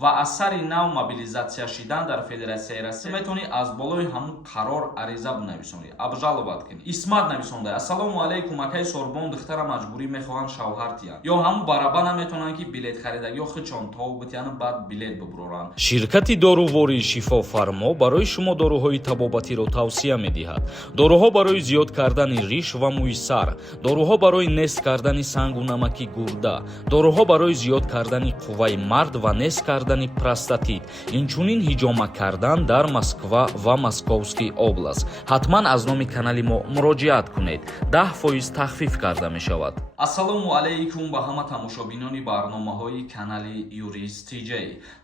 ва аз сари нав мобилизатсия шидан дар Федератсияи Россия метавонӣ аз болои ҳамун қарор ариза бинависонӣ, обжаловат кунӣ. Исмат нависонда: ассалому алайкум, акаи Сорбон духтара маҷбурӣ мехоҳанд шавҳар тиянд. Ё ҳамун бараба наметавонанд ки билет харидаг, ё хичон тов битиянд баъд билет бибуроранд. ширкати дорувори Шифофармо барои шумо доруҳои табобатиро тавсия медиҳад. доруҳо барои зиёд кардани риш ва мӯи сар, доруҳо барои нест кардани сангу намаки гурда, доруҳо барои зиёд кардани қувваи мард ва нест кардани простатит, инчунин ҳиҷома кардан дар Москва ва Московский област. ҳатман аз номи канали мо муроҷиат кунед. 10% тахфиф карда мешавад. ассалому алайкум ба ҳама тамошобинони барномаҳои канали Юрист TJ.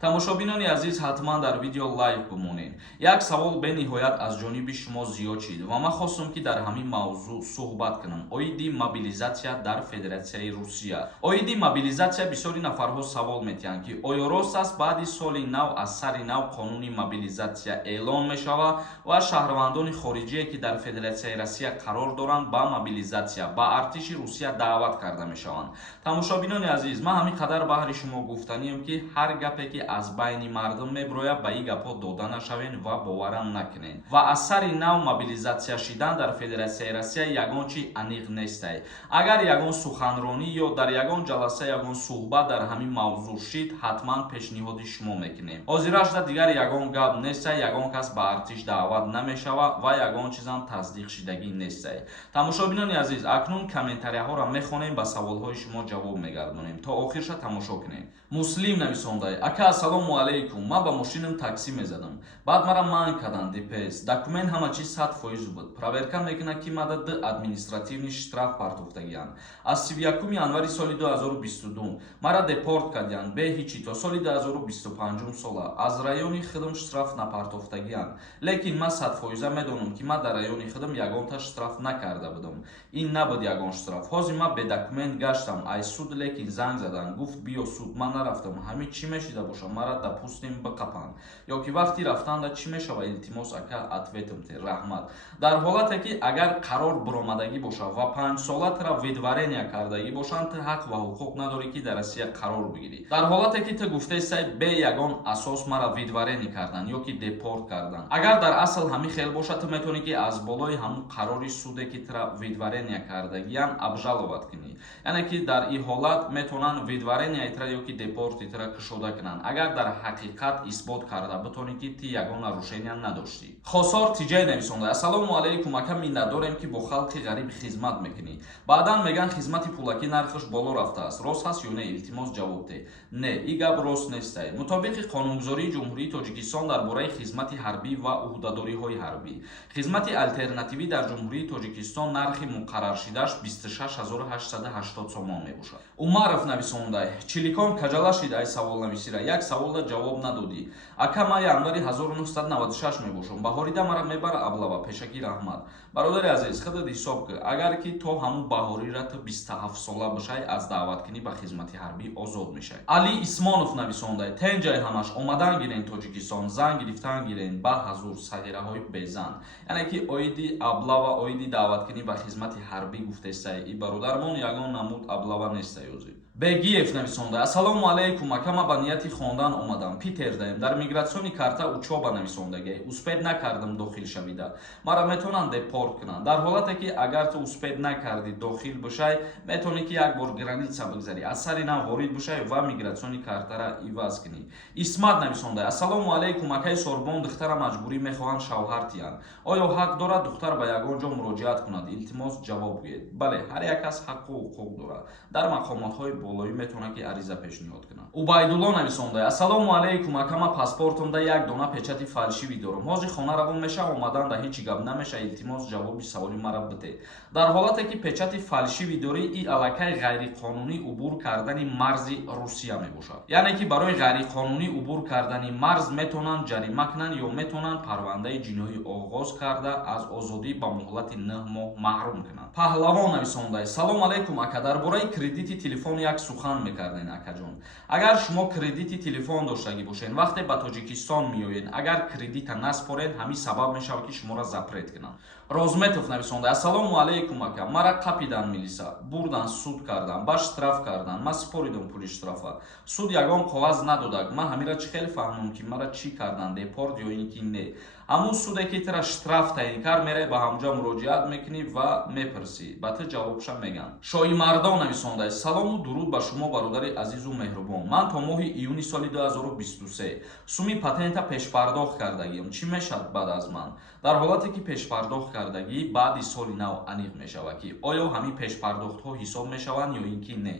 Тамошобинони азиз, ҳатман дар видео лайв бимонед. Як савол бениҳоят аз ҷониби шумо зиёд шид ва ман хостам ки дар ҳамин мавзӯъ суҳбат кунам. Оиди мобилизатсия дар Федератсияи Русия. Оиди мобилизатсия бисёри нафарҳо савол метиҳанд ки оё рост аст баъди соли нав аз сари нав қонуни мобилизатсия эълон мешавад ва шаҳрвандони хориҷие ки дар Федератсияи Россия қарор доранд ба мобилизатсия ба артиши Русия даъват карда мешаванд. Тамошобинони азиз, ман ҳамин қадар баҳри шумо гуфтаниям ки ҳар гапе ки аз байни мардум меброяд ба ин гапҳо дода нашавен ва боварам накунен. Ва аз сари нав мобилизатсия шидан дар Федератсияи Россия ягон чи аниқ нестай. Агар ягон суханронӣ ё дар ягон ҷаласа ягон суҳбат дар ҳамин мавзӯъ шид, ҳатман пешниҳоди шумо мекунем. Ҳозира шуда дигар ягон гап нестай, ягон кас ба артиш даъват намешавад ва ягон чизам тасдиқ шидагӣ нестай. Тамошобинони азиз, акнун комментарияҳоро мехонем, ба саволҳои шумо ҷавоб мегардонем. То охирша тамошо кунем. Муслим нависондай: ака ассалому алайкум, ман ба мошинам таксӣ мезадам, баъд мара манъ карданд ДПС, документ ҳама чиз 100% буд. Проверка мекунад ки мада д административни штраф партофтагиянд. Аз 31 январи соли 2022 мара депорт кардиянд бе ҳичи то соли 2025 сола. Аз райони худам штраф напартофтагиянд, лекин ман 100% медонам ки ман дар райони худам ягонта штраф накарда будам. Ин набуд ягон штраф. Ҳозир ман бе документ гаштам ай суд, лекин занг задан гуфт биё суд. Ман нарафтам. Ҳамин чӣ мешида боша, мара допустим бақапанд, ё ки вақти рафтанда чӣ мешава? Илтимос ака ответам те, раҳмат. Дар ҳолате ки агар қарор буромадагӣ боша ва 5 сола тра видварения кардагӣ бошанд, ту ҳақ ва ҳуқуқ надорӣ ки дар Россия қарор бигирӣ. Дар ҳолате ки ту гуфтесай бе ягон асос мара видварени кардан ё ки депорт кардан. Агар дар асл ҳамин хел боша, ту метавонӣ ки аз болои ҳамун қарори суде ки тра видварения кардагиян обжаловат кунӣ. Яъне ки дар ин ҳолат метавонанд видварения тра ё ки депорти тра кушода кунанд, агар дар ҳақиқат исбот карда битонӣ ки ти ягон нарушения надоштӣ. Хосор Тиҷай нависонда: ассалому алайкум, ака миннатдорем ки бо халқи ғариб хизмат мекунӣ. Баъдан меган хизмати пулакӣ нархаш боло рафтааст. Рост ҳаст ё не? Илтимос ҷавоб де. Не, ин гап рост нестай. Мутобиқи қонунгузории Ҷумҳурии Тоҷикистон дар бораи хизмати ҳарбӣ ва уҳдадориҳои ҳарбӣ, хизмати алтернативӣ дар Ҷумҳурии Тоҷикистон нархи муқарраршудааш 26880 сомон мебошад. Умаров нависондай: чиликон каҷала шид ай савол нависира, як савола ҷавоб надодӣ. Ака ман январи 1996 мебошам, баҳорида мара мебара аблава, пешакӣ раҳмат. бародари азиз, худат ҳисоб кун, агар ки то ҳамун баҳорира ту 27 сола бошай, аз даъваткунӣ ба хизмати ҳарбӣ озод мешай. Али Исмонов нависондай: тенҷай ҳамаш омадан гирен Тоҷикистон, зан гирифтан гирен ба ҳазур сағираҳои безан. Яъне ки оиди аблава, оиди даъваткунӣ ба хизмати ҳарбӣ гуфтесай, и бародармон ягон намуд аблава нестай озир. Бегиев нависонда: ассалому алайкум, ака ман ба нияти хондан омадам, Питердаем, дар мигратсиони карта учоба нависондагӣ, успед накардам дохил шавида, мара метавонанд депорт кунанд. Дар ҳолате ки агар ту успед накарди дохил бошай, метавонӣ ки як бор граница бигзарӣ, аз сари нав ворид бошай ва мигратсиони картара иваз кунӣ. Исмат нависонда: ассалому алайкум, акаи Сорбон духтара маҷбурӣ мехоҳанд шавҳар тиянд. Оё ҳақ дорад духтар ба ягон ҷо муроҷиат кунад? Илтимос ҷавоб гӯед. Бале, ҳар як кас ҳаққу ҳуқуқ дорад. Дар мақомотҳои болоӣ метавонад ки ариза пешниҳод кунад. Убайдулло нависондай: ассалому алайкум, ака ман паспортамда як дона печати фалшивӣ дорам. Ҳозир хона равон меша, омаданда ҳеҷ гап намеша. Илтимос ҷавоби саволи мара бите. Дар ҳолате ки печати фалшивӣ дорӣ, и аллакай ғайриқонунӣ убур кардани марзи Русия мебошад. Яъне ки барои ғайриқонунӣ убур кардани марз метавонанд ҷарима кунанд ё метавонанд парвандаи ҷиноӣ оғоз карда аз озодӣ ба муҳлати 9 моҳ маҳрум кунанд. Паҳлавон нависондай: салом алайкум ака, дар бораи кредити телефон як сухан мекарден акаҷон. Агар шумо кредити телефон доштагӣ бошед, вақте ба Тоҷикистон меоед, агар кредита наспоред, ҳамин сабаб мешавад ки шуморо запрет кунанд. Розметов нависонда: ассалому алайкум ака, мара қапидан милиса, бурдан, суд кардан, ба штраф кардан, ман споридам пули штрафа. Суд ягон қоғаз надодак, ман ҳамира чӣ хеле фаҳмам ки мара чӣ кардан, депорт ё ин ки не. Ҳамун суде ки тира штраф таъин кард, мере ба ҳамҷо муроҷиат мекунӣ ва мепурсӣ, ба ту ҷавобша меган. Шои Мардон нависонда: салому дуруд ба шумо бародари азизу меҳрубон. Ман то моҳи июни соли 2023 суми патента пешпардохт кардагиам. Чӣ мешавад баъд аз ман? Дар ҳолате ки пешпардохт кардагӣ баъди соли нав аниқ мешавад ки оё ҳамин пешпардохтҳо ҳисоб мешаванд ё ин ки не.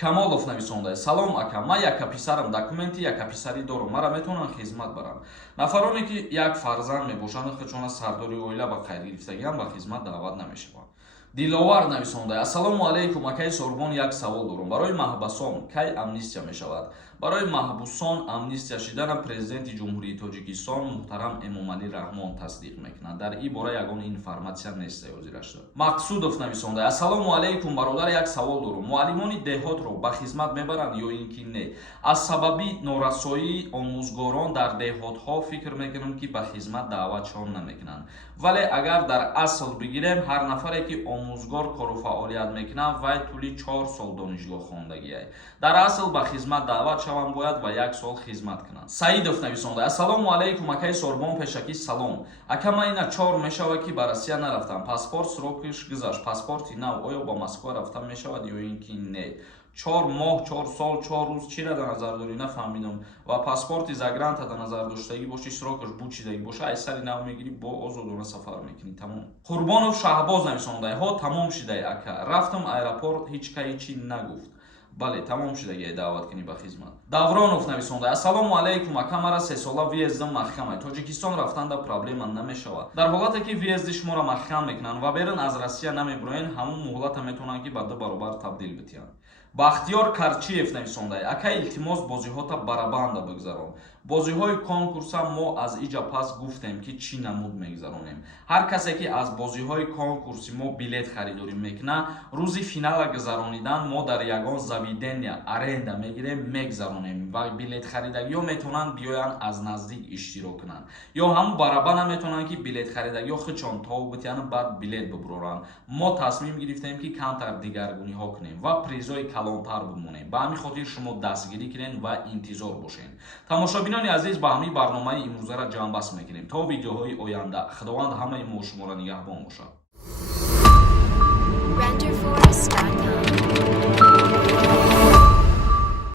Камолов нависонда: салом ака, ман яка писарам, документи яка писарӣ дорам, мара метавонам хизмат барам. Нафароне ки як фарзанд мебошанд, хачона сардори оила ба қайд гирифтагиам ба хизмат даъват намешаванд. Диловар нависонда: ассалому алайкум акаи Сорбон, як савол дорам. Барои маҳбусон кай амнистия мешавад? Барои маҳбусон амнистия шидана президенти ҷумҳурии Тоҷикистон муҳтарам Эмомалӣ Раҳмон тасдиқ мекунад. Дар ин бора ягон информатсия нест ҳозирашуда. Мақсудов нависонда: ассалому алайкум бародар, як савол дорам. муаллимони деҳотро ба хизмат мебаранд ё ин ки не? Аз сабаби норасоии омӯзгорон дар деҳотҳо фикр мекунам ки ба хизмат даъватшон намекунанд. Вале агар дар асл бигирем, ҳар нафаре ки омӯзгор кору фаъолият мекунад, вай тӯли 4 сол донишгоҳ хондагиай. Дар асл ба хизмат даъват шаванд бояд ва 1 сол хизмат кунанд. Саидов нависонда: ассалому алайкум акаи Сорбон, пешакӣ салом. Ака, ман ина 4 мешавад ки ба Россия нарафтам. Паспорт срокиш гузашт. Паспорти нав оё ба Москва рафта мешавад ё ин ки не? 4 моҳ, 4 сол, 4 рӯз чиро дар назар дорӣ, нафаҳмидам. Ва паспорти загранта дар назар доштагӣ бошӣ, срокаш бучидагӣ боша, айсари нав мегирӣ, бо озодона сафар мекунӣ. Тамом. Қурбонов Шаҳбоз нависонда: ҳо тамом шидай ака, рафтам аэропорт, ҳеҷ кай чӣ нагуфт. бале тамом шудагиай даъват кунӣ ба хизмат. Давронов нависонда: ассалому алайкум ака, мара 3 сола виездам маҳкамай. Тоҷикистон рафтанда проблема намешавад. Дар ҳолате ки виезди шуморо маҳкам мекунанд ва берун аз Россия намебироен, ҳамун муҳлата метавонанд ки ба 2 баробар табдил битиҳанд. Бахтиёр Карчиев нависонда: ака, илтимос бозиҳота барабанда бигзарон. Бозиҳои конкурса мо аз иҷа пас гуфтем ки чӣ намуд мегзаронем. Ҳар касе ки аз бозиҳои конкурси мо билет харидорӣ мекунад, рӯзи финала гузаронидан мо дар ягон заведения аренда мегирем, мегзаронем ва билет харидагиҳо метавонанд биёянд аз наздик иштирок кунанд. Ё ҳамун бараба наметавонанд ки билет харидагиҳо хичон тов битиҳанд, баъд билет бибуроранд. Мо тасмим гирифтем ки камтар дигаргуниҳо кунем ва призои калонтар бимонем. Ба ҳамин хотир шумо дастгирӣ кунед ва интизор бошед. Тамошобинони азиз, ба ҳамин барномаи имрӯзара ҷамъбаст мекунем. То видеоҳои оянда, худованд ҳамаи мо шуморо нигаҳбон бошад.